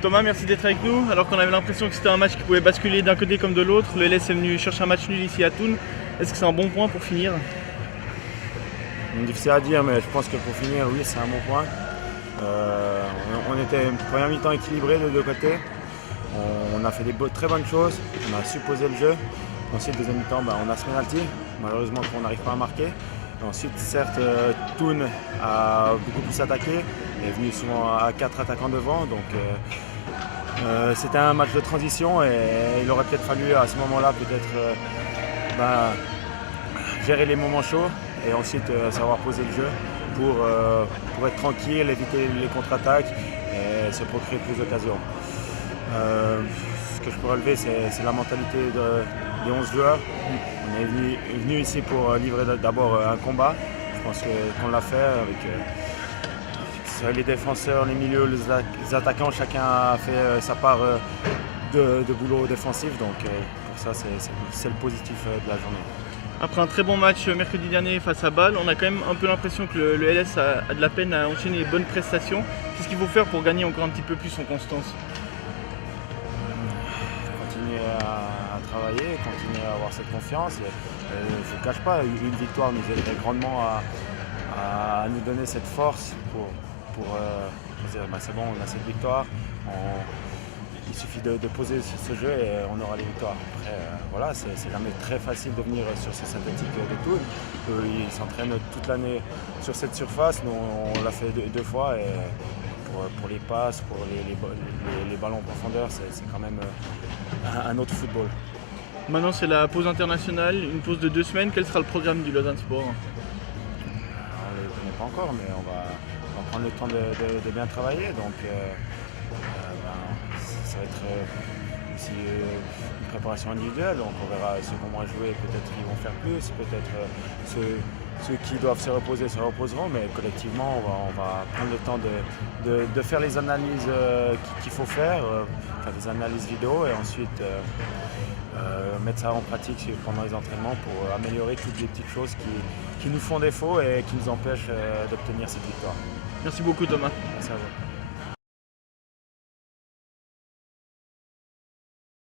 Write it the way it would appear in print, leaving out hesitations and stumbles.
Thomas, merci d'être avec nous. Alors qu'on avait l'impression que c'était un match qui pouvait basculer d'un côté comme de l'autre, le LS est venu chercher un match nul ici à Thun. Est-ce que c'est un bon point pour finir? Difficile à dire, mais je pense que pour finir, oui, c'est un bon point. On était une première mi-temps équilibrée de deux côtés. On a fait des très bonnes choses, on a su poser le jeu. Ensuite, deuxième mi-temps, on a ce penalty. Malheureusement, on n'arrive pas à marquer. Et ensuite, certes, Thun a beaucoup plus attaqué, est venu souvent à 4 attaquants devant. Donc, c'était un match de transition et il aurait peut-être fallu à ce moment-là gérer les moments chauds et ensuite savoir poser le jeu pour être tranquille, éviter les contre-attaques et se procurer plus d'occasions. Ce que je peux relever, c'est la mentalité des 11 joueurs. On est venu ici pour livrer d'abord un combat. Je pense qu'on l'a fait avec les défenseurs, les milieux, les attaquants. Chacun a fait sa part de boulot défensif. Donc pour ça, c'est le positif de la journée. Après un très bon match mercredi dernier face à Bâle, on a quand même un peu l'impression que le LS a de la peine à enchaîner les bonnes prestations. Qu'est-ce qu'il faut faire pour gagner encore un petit peu plus en constance? Continuer à travailler, continuer à avoir cette confiance. Je ne vous cache pas, une victoire nous aiderait grandement à nous donner cette force pour dire c'est bon, on a cette victoire. Il suffit de poser ce jeu et on aura les victoires. Après, voilà, c'est jamais très facile de venir sur ces synthétiques de Thun. Ils s'entraînent toute l'année sur cette surface. Nous, on l'a fait deux fois. Et pour les passes, pour les ballons en profondeur, c'est quand même un autre football. Maintenant, c'est la pause internationale, une pause de 2 semaines. Quel sera le programme du Lausanne Sport? On ne le connaît pas encore, mais on va prendre le temps de bien travailler. Donc, ça va être aussi une préparation individuelle, donc on verra ceux qui ont moins joué, peut-être qu'ils vont faire plus, peut-être ceux qui doivent se reposer se reposeront, mais collectivement on va prendre le temps de faire les analyses qu'il faut faire des analyses vidéo et ensuite mettre ça en pratique pendant les entraînements pour améliorer toutes les petites choses qui nous font défaut et qui nous empêchent d'obtenir cette victoire. Merci beaucoup Thomas. Merci à vous.